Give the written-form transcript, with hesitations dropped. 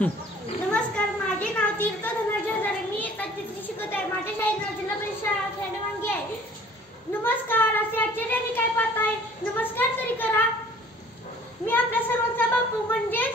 नमस्कार, माझे नाव तीर्थ धनंजय हजारे. मी इयत्ता तिसरीत शिकत आहे. माझ्या शाळेत नाव जिल्हा परिषद शाळा खेडवांगी आहे. नमस्कार, असे आश्चर्याने काय पाहताय? नमस्कार तरी करा. मी आपल्या सर्वांचा बापू म्हणजेच